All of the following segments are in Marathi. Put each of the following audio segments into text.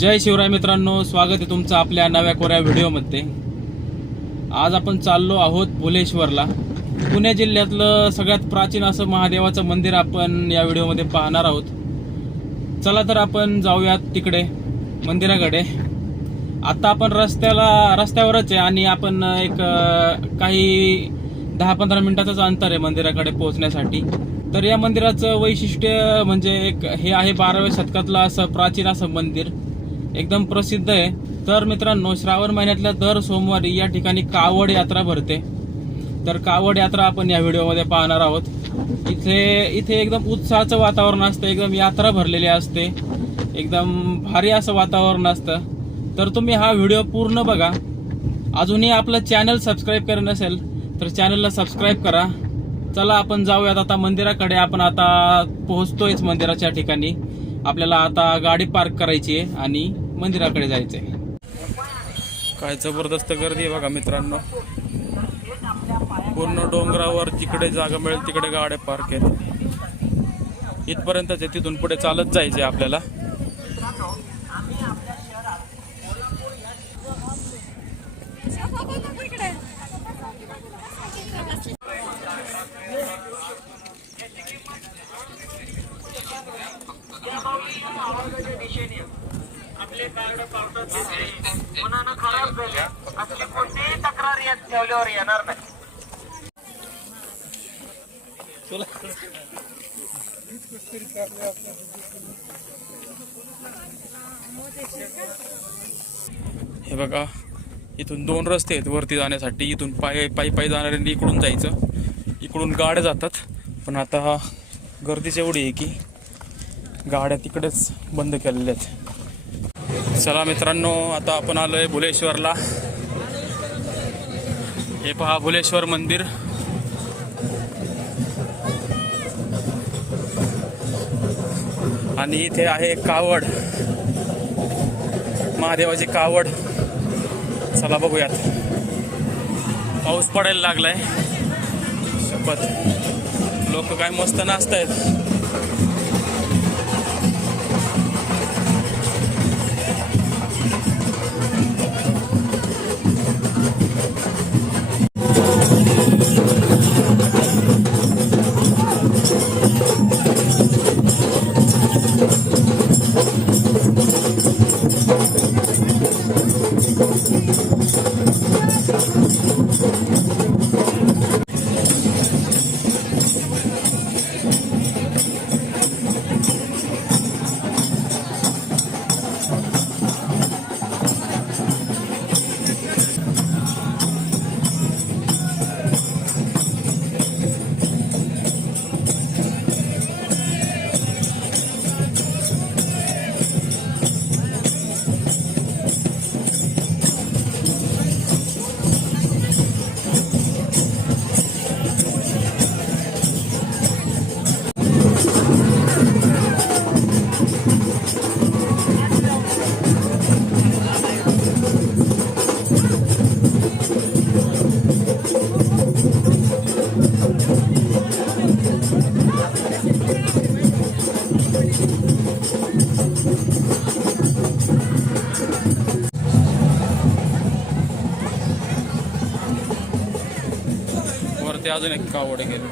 जय शिवराय मित्रांनो स्वागत आहे तुमचं आपल्या नव्या कोऱ्या व्हिडिओमध्ये. आज आपण चाललो आहोत भुलेश्वरला पुणे जिल्ह्यातलं सगळ्यात प्राचीन असं महादेवाचं मंदिर आपण या व्हिडिओमध्ये पाहणार आहोत. चला तर आपण जाऊयात तिकडे मंदिराकडे. आता आपण रस्त्याला रस्त्यावरच आहे आणि आपण एक काही दहा पंधरा मिनिटाचंच अंतर आहे मंदिराकडे पोहोचण्यासाठी. तर या मंदिराचं वैशिष्ट्य म्हणजे एक हे आहे बाराव्या शतकातलं असं प्राचीन असं मंदिर. एकदम प्रसिद्ध आहे. तर मित्रांनो श्रावण महिन्यातल्या दर सोमवारी या ठिकाणी कावड यात्रा भरते. तर कावड यात्रा आपण या व्हिडिओमध्ये पाहणार आहोत. इथे इथे एकदम उत्साहाचं वातावरण असतं एकदम यात्रा भरलेली असते. एकदम भारी असं वातावरण असतं. तर तुम्ही हा व्हिडिओ पूर्ण बघा. अजूनही आपलं चॅनल सबस्क्राईब करत नसेल तर चॅनलला सबस्क्राईब करा. चला आपण जाऊयात आता मंदिराकडे. आपण आता पोहोचतोयच मंदिराच्या ठिकाणी. आपल्याला आता गाडी पार्क करायची आहे आणि मंदिराकडे जायचंय. काय जबरदस्त गर्दी आहे बघा मित्रांनो. पूर्ण डोंगरावर जिकडे जागा मिळेल तिकडे गाड्या पार्क आहेत. इथपर्यंतच आहे तिथून पुढे चालत जायचे आपल्याला. खराब झाले. कोणतीही तक्रार ठेवल्यावर येणार नाही. हे बघा इथून दोन रस्ते आहेत वरती जाण्यासाठी. इथून पाय पायी पायी जाणाऱ्यांनी इकडून जायचं. इकडून गाड्या जातात. पण आता गर्दीच एवढी आहे की गाड्या तिकडेच बंद केलेल्या आहेत. चला मित्रांनो आता आपण आलोय भुलेश्वरला हे पहा भुलेश्वर मंदिर. आणि इथे आहे कावड. महादेवाची कावड. चला बघूयात. पाऊस पडायला लागलाय. शपथ. लोक काय मस्त नाचतायत. त्याजून एक कावड गेली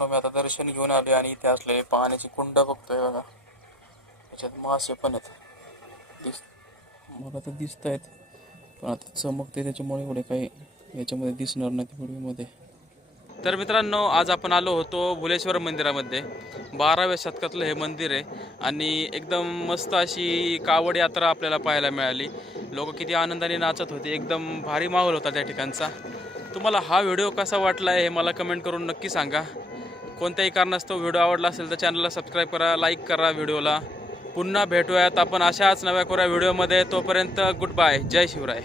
मी आता दर्शन घेऊन आले आणि इथे असलेले पाण्याची कुंड बघतोय बघा. त्याच्यात मासे पण आहेत. दिस मला तर दिसत आहेत पण आता चमकते त्याच्यामुळे एवढे काही याच्यामध्ये दिसणार नाही व्हिडिओमध्ये. तर मित्रांनो आज आपण आलो होतो भुलेश्वर मंदिरामध्ये. बाराव्या शतकातलं हे मंदिर आहे आणि एकदम मस्त अशी कावड यात्रा आपल्याला पाहायला मिळाली. लोक किती आनंदाने नाचत होते एकदम भारी माहोल होता त्या ठिकाणचा. तुम्हाला हा व्हिडिओ कसा वाटला आहे हे मला कमेंट करून नक्की सांगा. कोणत्याही कारणास्तव व्हिडिओ आवडला असेल तर चॅनलला सबस्क्राईब करा लाईक करा व्हिडिओला. पुन्हा भेटूयात आपण अशाच नव्या कोऱ्या व्हिडिओमध्ये. तोपर्यंत गुड बाय जय शिवराय.